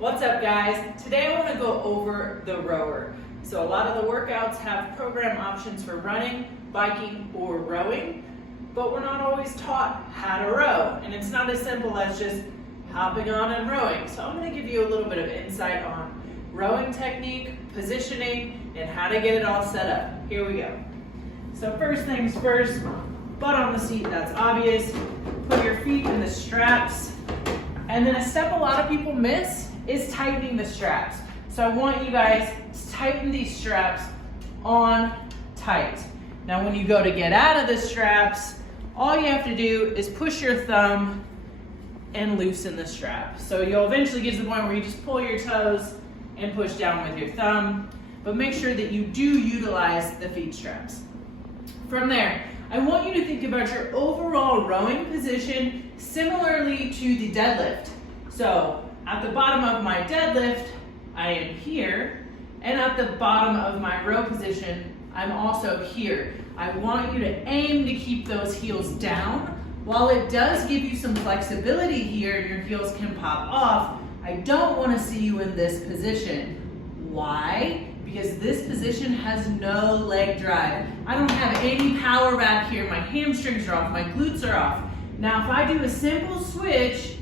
What's up, guys? Today I want to go over the rower. So a lot of the workouts have program options for running, biking, or rowing, but we're not always taught how to row, and it's not as simple as just hopping on and rowing. So I'm going to give you a little bit of insight on rowing technique, positioning, and how to get it all set up. Here we go. So first things first, butt on the seat, that's obvious. Put your feet in the straps. And then a step a lot of people miss is tightening the straps. So I want you guys to tighten these straps on tight. Now when you go to get out of the straps, all you have to do is push your thumb and loosen the strap. So you'll eventually get to the point where you just pull your toes and push down with your thumb, but make sure that you do utilize the feet straps. From there, I want you to think about your overall rowing position similarly to the deadlift. So at the bottom of my deadlift, I am here, and at the bottom of my row position, I'm also here. I want you to aim to keep those heels down. While it does give you some flexibility here, and your heels can pop off, I don't want to see you in this position. Why? Because this position has no leg drive. I don't have any power back here. My hamstrings are off, my glutes are off. Now if I do a simple switch,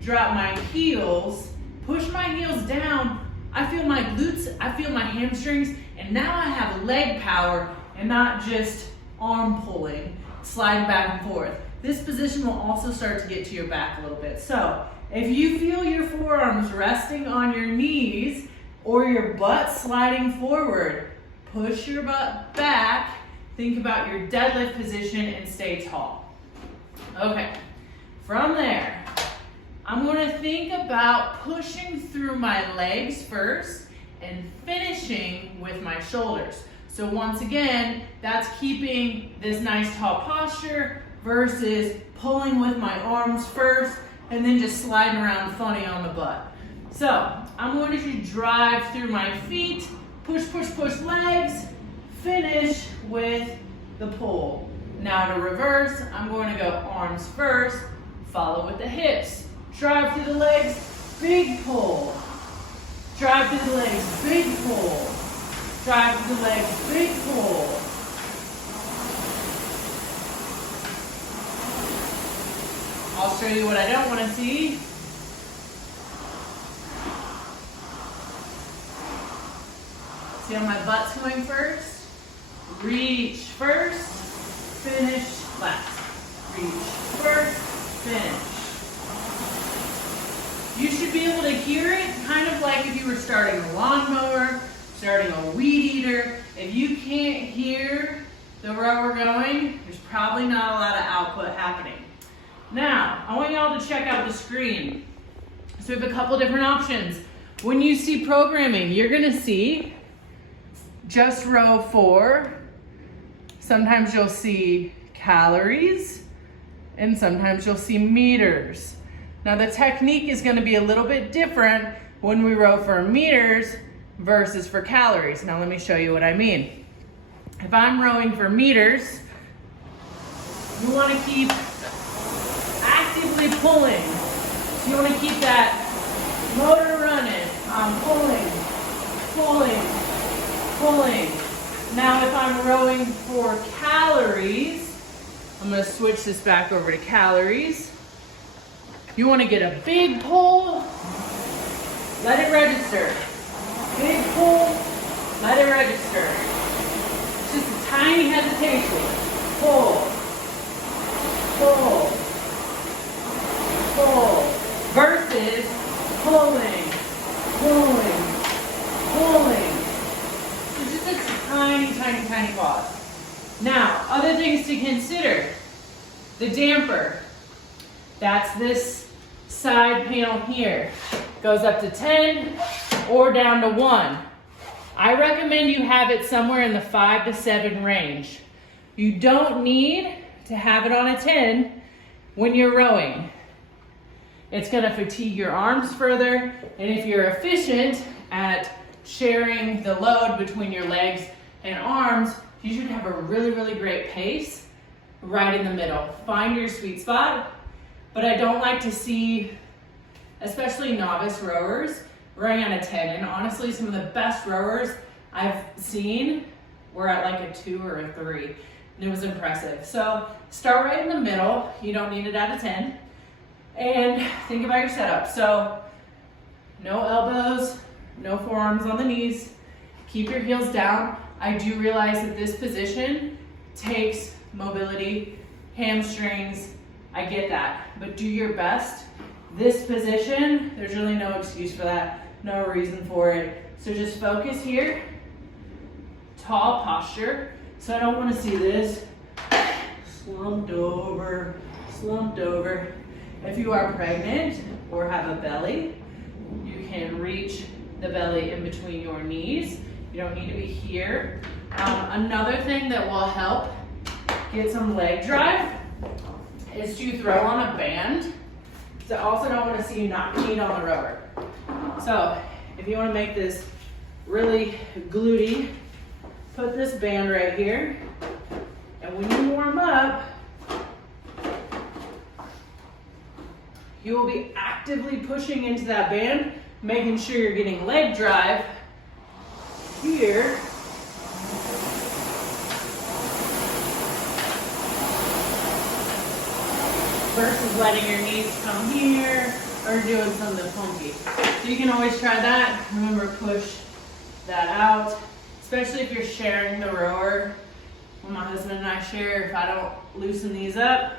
drop my heels, push my heels down, I feel my glutes, I feel my hamstrings, and now I have leg power and not just arm pulling, sliding back and forth. This position will also start to get to your back a little bit. So if you feel your forearms resting on your knees, or your butt sliding forward, push your butt back, think about your deadlift position, and stay tall. Okay, from there, I'm going to think about pushing through my legs first and finishing with my shoulders. So once again, that's keeping this nice tall posture versus pulling with my arms first and then just sliding around funny on the butt. So I'm going to drive through my feet, push, push, push legs, finish with the pull. Now to reverse, I'm going to go arms first, follow with the hips. Drive through the legs, big pull. Drive through the legs, big pull. Drive through the legs, big pull. I'll show you what I don't want to see. See how my butt's going first? Reach first, finish last. Reach first, finish. You should be able to hear it kind of like if you were starting a lawnmower, starting a weed eater. If you can't hear the rower going, there's probably not a lot of output happening. Now, I want y'all to check out the screen. So we have a couple different options. When you see programming, you're gonna see just row 4. Sometimes you'll see calories, and sometimes you'll see meters. Now the technique is going to be a little bit different when we row for meters versus for calories. Now let me show you what I mean. If I'm rowing for meters, you want to keep actively pulling. So you want to keep that motor running. I'm pulling, pulling. Now if I'm rowing for calories, I'm going to switch this back over to calories. You want to get a big pull, let it register. Big pull, let it register. It's just a tiny hesitation. Pull, pull, pull, versus pulling, pulling, pulling. Tiny pause. Now, other things to consider. The damper. That's this side panel here. Goes up to 10 or down to 1. I recommend you have it somewhere in the 5 to 7 range. You don't need to have it on a 10 when you're rowing. It's going to fatigue your arms further, and if you're efficient at sharing the load between your legs and arms, you should have a really, really great pace right in the middle. Find your sweet spot, but I don't like to see, especially novice rowers, rowing at a 10. And honestly, some of the best rowers I've seen were at like a 2 or a 3. And it was impressive. So start right in the middle. You don't need it at a 10. And think about your setup. So no elbows, no forearms on the knees. Keep your heels down. I do realize that this position takes mobility, hamstrings. I get that, but do your best. This position, there's really no excuse for that, no reason for it. So just focus here. Tall posture. So I don't want to see this slumped over, slumped over. If you are pregnant or have a belly, you can reach the belly in between your knees. You don't need to be here. Another thing that will help get some leg drive is to throw on a band. So I also don't want to see you knock feet on the rower. So if you want to make this really glutey, put this band right here. And when you warm up, you will be actively pushing into that band, making sure you're getting leg drive here. Versus letting your knees come here or doing something funky. So you can always try that. Remember, push that out, especially if you're sharing the rower. When my husband and I share, if I don't loosen these up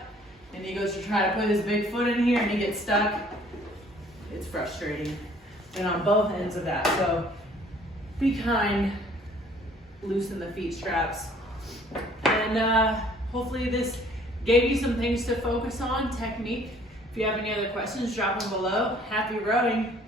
and he goes to try to put his big foot in here and he gets stuck, it's frustrating. And on both ends of that. So be kind, loosen the feet straps. And hopefully this gave you some things to focus on, technique. If you have any other questions, drop them below. Happy rowing.